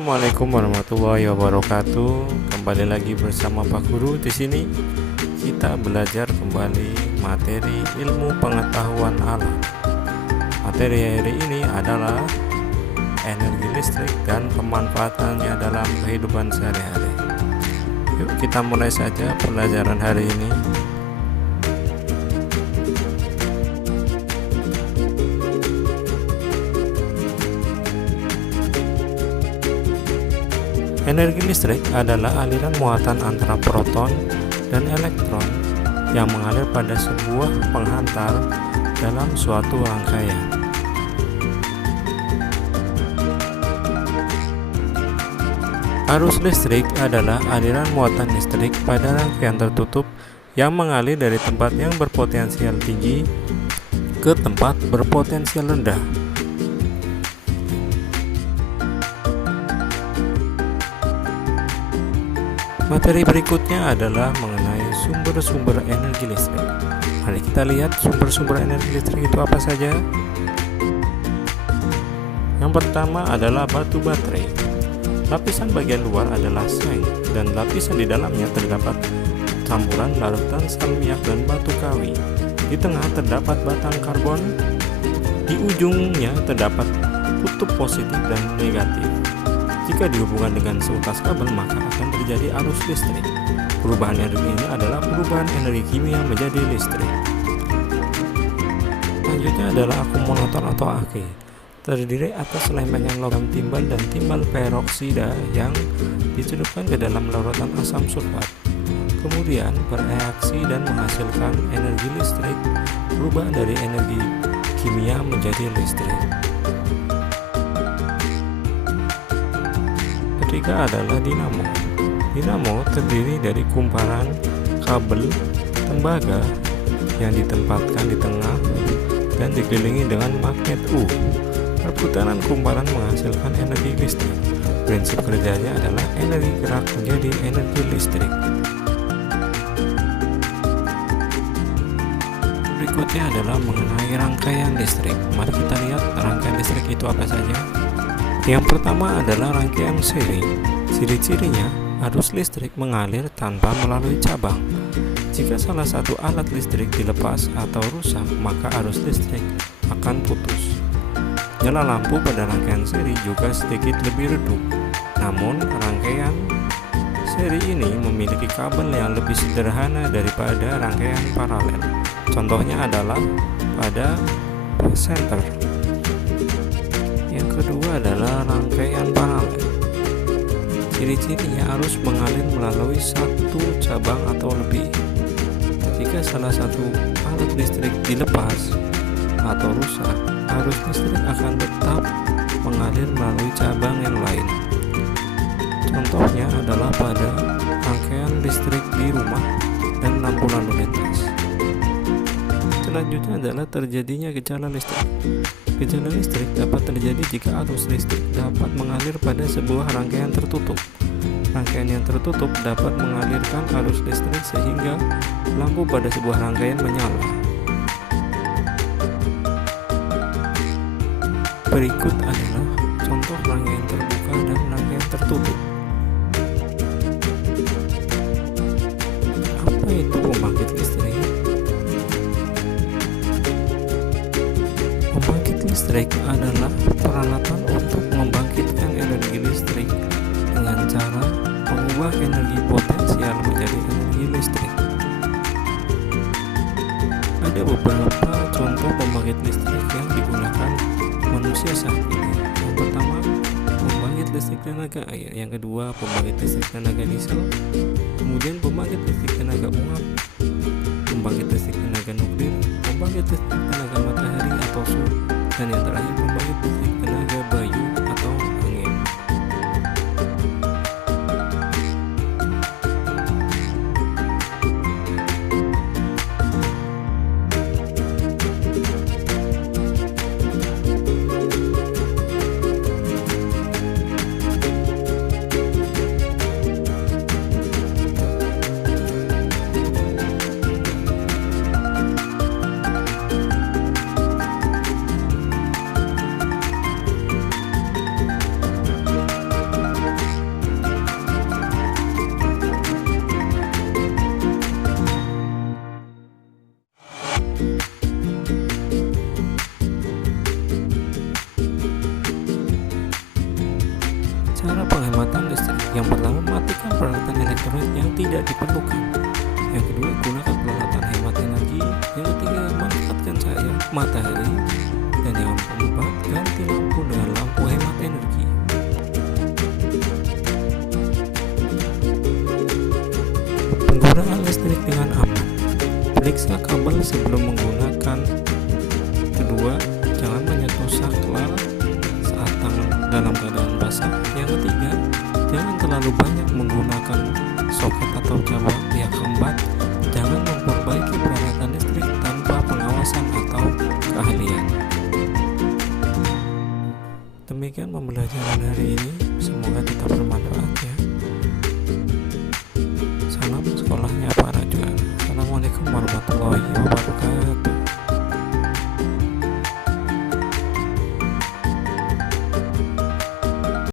Assalamualaikum warahmatullahi wabarakatuh. Kembali lagi bersama Pak Guru di sini. Kita belajar kembali materi ilmu pengetahuan alam. Materi hari ini adalah energi listrik dan pemanfaatannya dalam kehidupan sehari-hari. Yuk kita mulai saja pelajaran hari ini. Energi listrik adalah aliran muatan antara proton dan elektron yang mengalir pada sebuah penghantar dalam suatu rangkaian. Arus listrik adalah aliran muatan listrik pada rangkaian tertutup yang mengalir dari tempat yang berpotensial tinggi ke tempat berpotensial rendah. Materi berikutnya adalah mengenai sumber-sumber energi listrik. Mari kita lihat sumber-sumber energi listrik itu apa saja. Yang pertama adalah batu baterai. Lapisan bagian luar adalah seng dan lapisan di dalamnya terdapat campuran larutan sal minyak dan batu kawi. Di tengah terdapat batang karbon. Di ujungnya terdapat kutub positif dan negatif. Jika dihubungkan dengan seutas kabel, maka akan terjadi arus listrik. Perubahan energi ini adalah perubahan energi kimia menjadi listrik. Selanjutnya adalah akumulator atau ake. Terdiri atas lempengan logam timbal dan timbal peroksida yang dicelupkan ke dalam larutan asam sulfat. Kemudian bereaksi dan menghasilkan energi listrik. Perubahan dari energi kimia menjadi listrik. Ketiga adalah dinamo. Dinamo terdiri dari kumparan kabel tembaga yang ditempatkan di tengah dan dikelilingi dengan magnet U. Perputaran kumparan menghasilkan energi listrik. Prinsip kerjanya adalah energi gerak menjadi energi listrik. Berikutnya adalah mengenai rangkaian listrik. Mari kita lihat rangkaian listrik itu apa saja. Yang pertama adalah rangkaian seri. Ciri-cirinya, arus listrik mengalir tanpa melalui cabang. Jika salah satu alat listrik dilepas atau rusak, maka arus listrik akan putus. Nyala lampu pada rangkaian seri juga sedikit lebih redup. Namun, rangkaian seri ini memiliki kabel yang lebih sederhana daripada rangkaian paralel. Contohnya adalah pada center. Yang kedua adalah rangkaian paralel. Ciri-cirinya arus mengalir melalui satu cabang atau lebih. Jika salah satu alat listrik dilepas atau rusak, arus listrik akan tetap mengalir melalui cabang yang lain. Contohnya adalah pada rangkaian listrik di rumah dan lampu lalu lintas. Selanjutnya adalah terjadinya gejala listrik. Gejala listrik dapat terjadi jika arus listrik dapat mengalir pada sebuah rangkaian tertutup. Rangkaian yang tertutup dapat mengalirkan arus listrik sehingga lampu pada sebuah rangkaian menyala. Berikut adalah contoh rangkaian terbuka dan rangkaian tertutup. Apa itu pembangkit listrik? Pembangkit listrik adalah peralatan untuk membangkitkan energi listrik dengan cara mengubah energi potensial menjadi energi listrik. Ada beberapa contoh pembangkit listrik yang digunakan manusia saat ini. Yang pertama, pembangkit listrik tenaga air. Yang kedua, pembangkit listrik tenaga diesel. Kemudian pembangkit listrik tenaga uap, pembangkit listrik tenaga nuklir, pembangkit listrik tenaga matahari atau surya, dan yang terakhir pembangkit listrik tenaga bayu atau angin. Cara penghematan listrik: yang pertama, matikan peralatan elektronik yang tidak diperlukan. Yang kedua, gunakan peralatan hemat energi. Yang ketiga, manfaatkan cahaya matahari. Dan yang keempat, ganti lampu dengan lampu hemat energi. Penggunaan listrik dengan aman: periksa kabel sebelum menggunakan. Kedua, jangan menyentuh saklar saat tangan dalam keadaan basah. Yang ketiga, jangan terlalu banyak menggunakan soket atau cabang. Yang keempat, jangan memperbaiki peralatan listrik tanpa pengawasan atau keahlian. Demikian pembelajaran hari ini, semoga tetap bermanfaat ya. Salam sekolahnya para juara. Assalamualaikum warahmatullahi wabarakatuh.